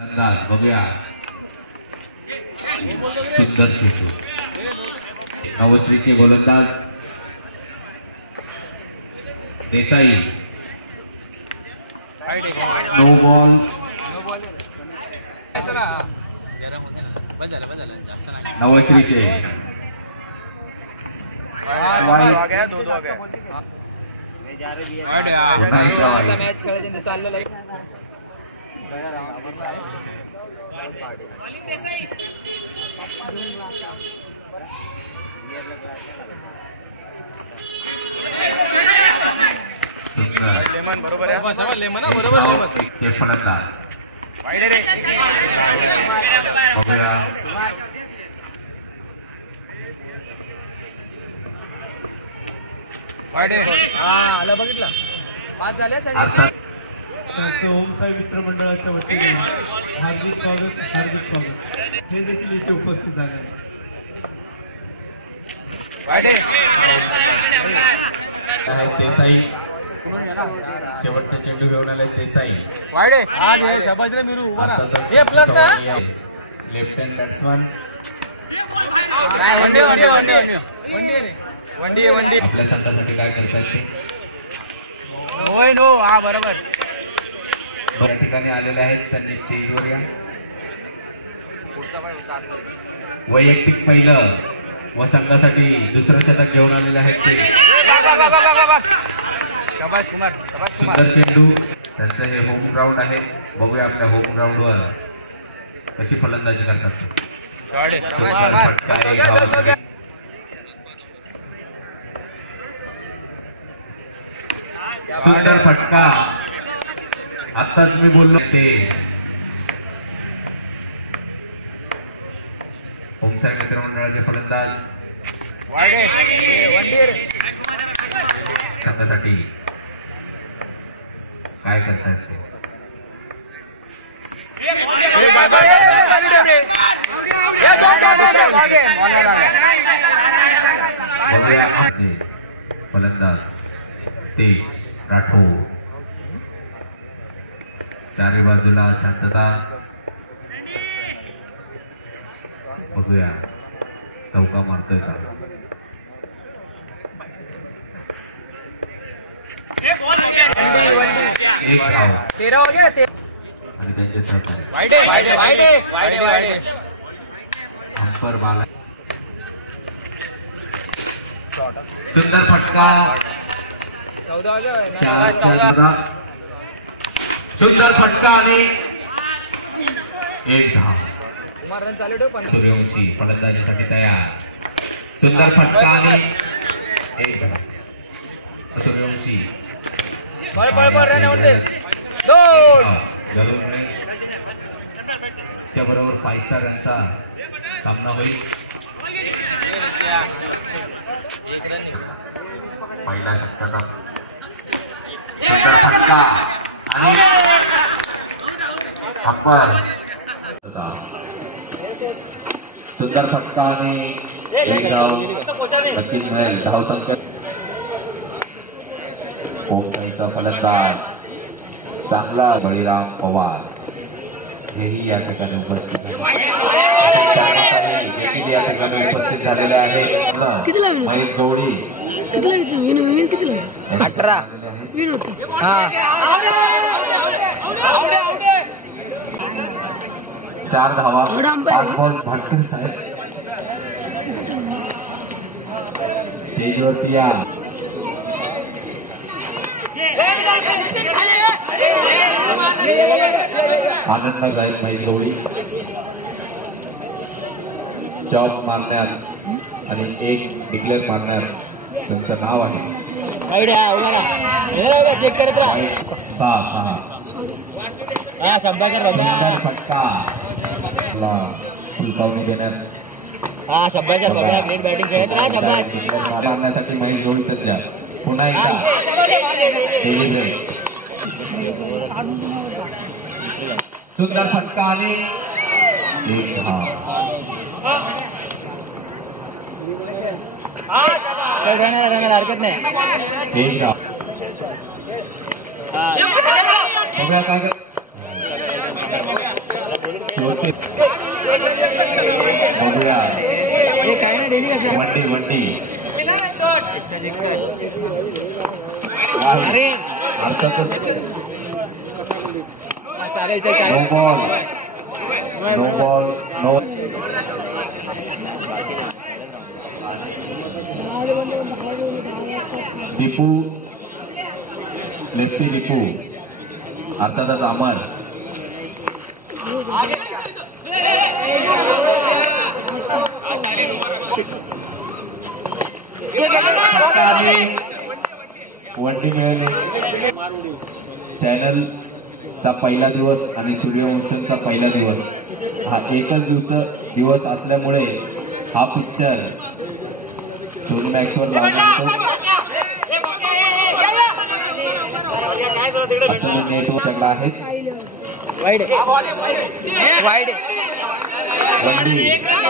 अंदाज बघूया. सुंदर चेंडू. नवश्रीचे गोलंदाज देसाई. No ball. नवश्रीचे मॅच खेळायचे चाललेलं आहे. लेमन बरोबर आहे. फलंदाज बघूया. आला बघितला. पाच झाल्या. ओमसाई मित्रमंडळाच्या वतीने हार्दिक स्वागत. हे देखील इथे उपस्थित झाले आहेत. देसाई शेवटचा चेंडू घेऊन आले. Desai left hand batsman. आपल्या संघासाठी काय करतात ते बरोबर या ठिकाणी आलेले आहेत. त्यांनी स्टेजवर या. वैयक्तिक पहिलं व संघासाठी दुसरं शतक घेऊन आलेले आहेत ते सुंदर चेंडू. त्यांचं हे होम ग्राउंड आहे. बघूया आपल्या होम ग्राउंडवर कशी फलंदाजी करतात. सुंदर फटका. आत्ताच मी बोललो ते होमसाई मित्रमंडळाचे फलंदाज संघासाठी काय करतात ते फलंदाज तेज राठोड. चारी बाजूला शांतता. बघूया चौका मारतोय का. एक धाव आणि त्यांचे सहकारी अंपर बाला. सुंदर फटका. 14 सुंदर फटका आणि एक धाव. सूर्यवंशी फलंदाजीसाठी तयार. सुंदर फटका आणि एक धाव. सूर्यवंशी त्याबरोबर 5 स्टार यांचा सामना होईल. पहिला षटकाचा सुंदर फटका आणि अंपर. सुंदर फटका आणि एक धाव. सचिन मिळेल धाव संख्या. ओमसाईचा फलंदाज चांगला बळीराम पवार हेही या ठिकाणी उपस्थित या ठिकाणी उपस्थित झालेले आहेत. महेश गवळी 18 4 धावा. 5 बॉल भाटकर साहेब स्टेजवरती या. आनंद जाईल महेश गवळी. जॉब मारण्यात आणि एक डिक्लेअर मारण्यात त्यांचं नाव आहे. 6 फटका फुलकावणी देण्यात मारण्यासाठी महेश गवळी सज्ज. पुन्हा एकदा सुंदर फटका आणि एक धाव. हरकत नाही. एक धाव. बघूया काय शेवटी बघूया वंडी वंडी चालेल no ball no ball no Deepu lefty Deepu अर्थातच अमर वंडी मिळाली चॅनलचा पहिला दिवस आणि सूर्यवंशनचा पहिला दिवस हा एकच दिवस असल्यामुळे हा पिक्चर सोनी मॅक्सवर लावण्यात असं नेटवर्क सगळं आहे वाईड वाईड वंडी